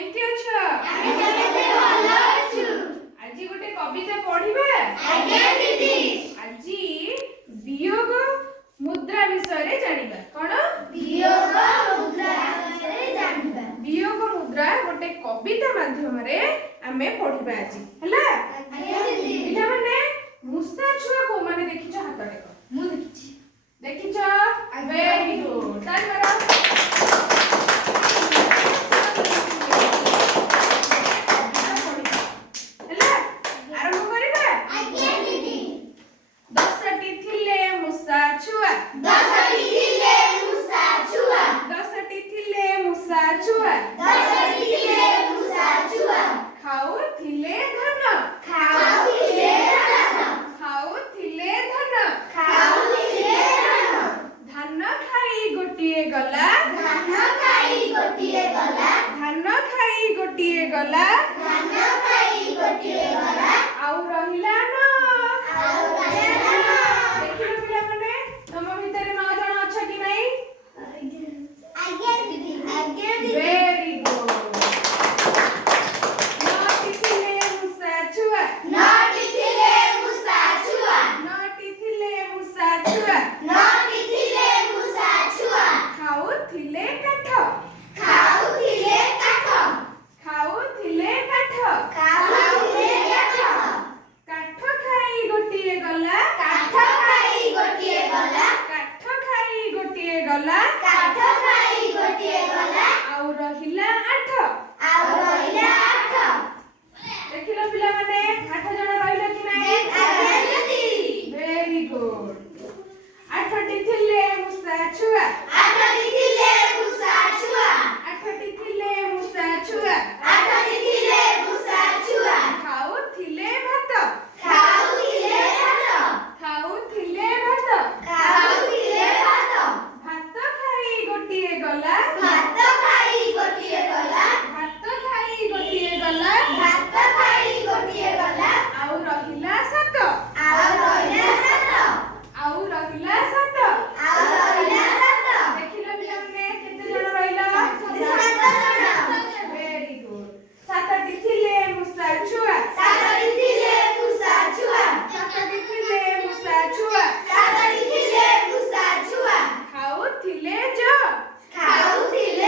केमती अछ आमे समते भलो अछु आजी गोटे कविता पढिबा आज्ञा दीदी आजी वियोग मुद्रा विषय रे जानिबा कोन वियोग मुद्रा विषय जानिबा वियोग मुद्रा गोटे कविता माध्यम रे आमे पढिबा आजी हला आज्ञा दीदी पिला माने मुस्ता छुआ को माने देखिछ हाथ टेक मु देखिछि देखिछ वेरी गुड ताली मारो गला धान खाई गोटिए गला आउ रहिला न आउ रहिला न देखिलो पिला माने तम भितरे 9 जण अछ कि नै आज्ञा दीदी वेरी गुड नटी थिले मुसा छुआ नटी थिले मुसा छुआ नटी थिले मुसा छुआ नटी थिले मुसा छुआ खाउथिले काठ खाउथिले काठ खाउथिले काठ खाउथिले काठ काठ खाई गोटिए गला काठ खाई गोटिए गला काठ खाई गोटिए गला काठ खाई गोटिए गला आउ रहिला आठ आउ रहिला आठ देखिलो पिला माने 8 जण रहिला कि नै आज्ञा दीदी वेरी गुड आठटी थिले मुसा छुआ आठटी थिले मुसा छुआ आठटी थिले मुसा छुआ आठटी थिले मुसा छुआ खाउथिले भात खाउथिले भात खाउथिले भात खाउथिले भात भात खाई गोटिए गला भात खाई गोटिए गला भात खाई गोटिए गला भात खाई गोटिए गला आउ रहिला सात आउ रहिला सात आउ रहिला सात आउ रहिला सात देखिलो पिला माने केते जण रहिला सात जण वेरी गुड सातटी थिले मुसा छुआ सातटी थिले मुसा छुआ सातटी थिले मुसा छुआ सातटी थिले मुसा छुआ खाउथिले ज खाउथिले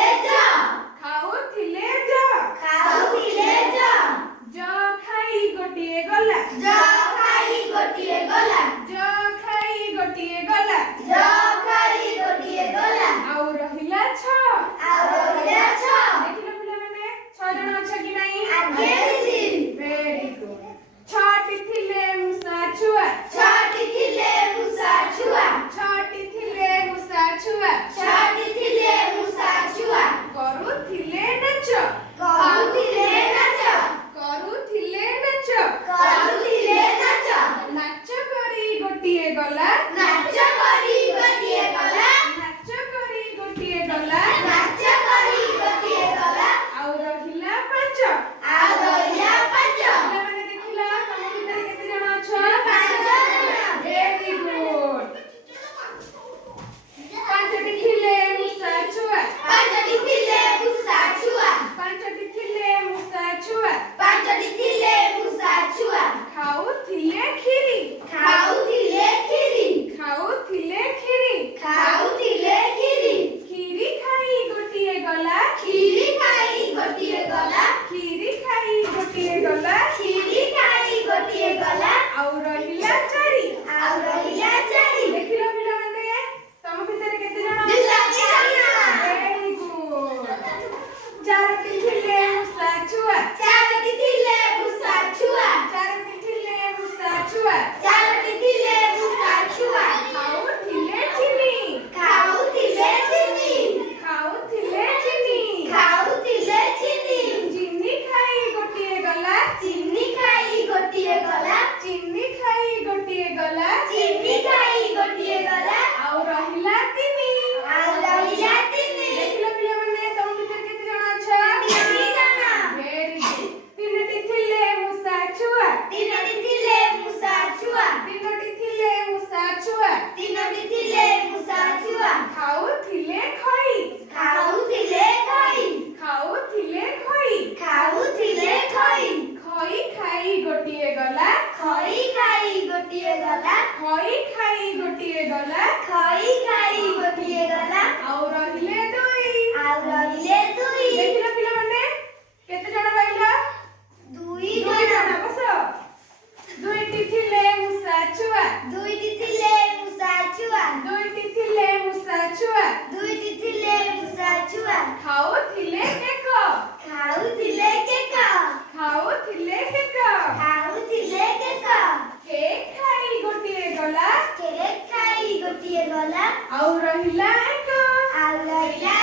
କିଏ ଗଲା ଆଉ ରହିଲା ଏକ ଆଉ ରହିଲା